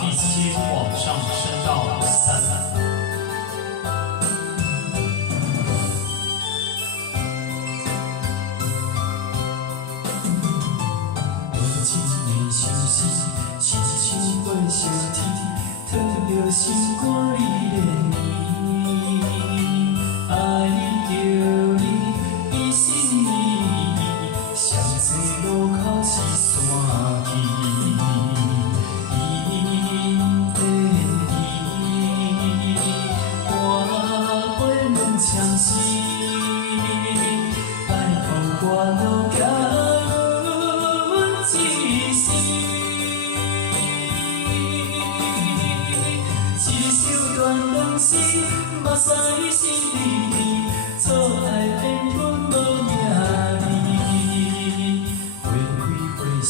第七往上升到三。讨着心肝你的面，爱着你一心意，上济路口是山去，因的你，我陪问相思，拜托我路行阮一生。是目屎是你，错爱缘分无名字，花开花谢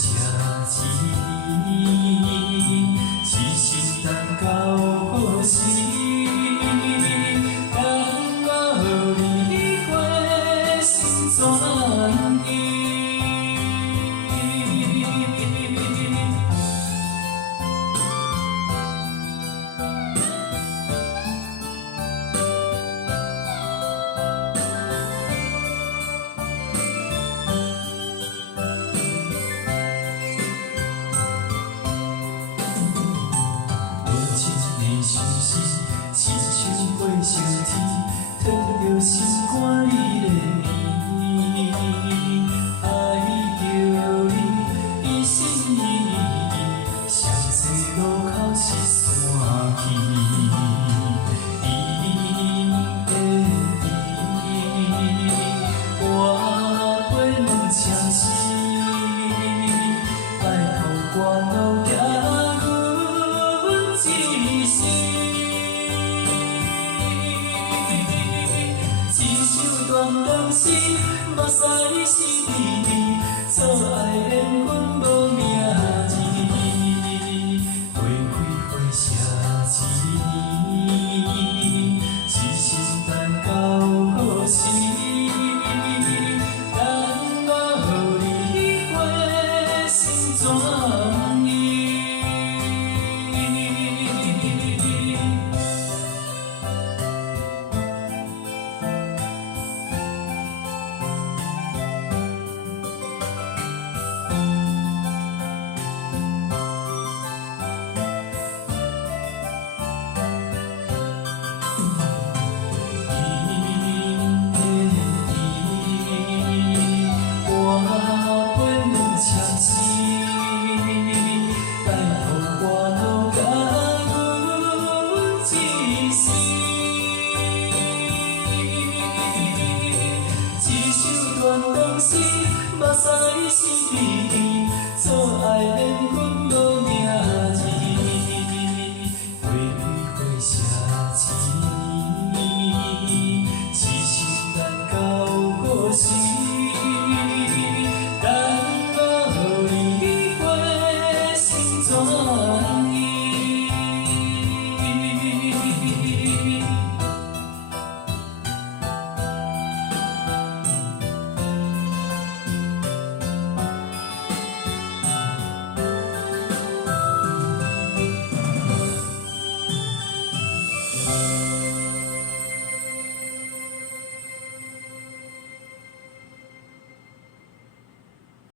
一年，痴心等到何时？敢我你花心转意。心像飞上天，讨着心肝你的面，爱着你一心一意，上济路口是山去，因的你，我陪问相思，拜托我路行阮一生。当时目屎是你，错爱缘分无名字，花开花谢一年，痴心等到何时？等我你花心转意。当时目屎是你。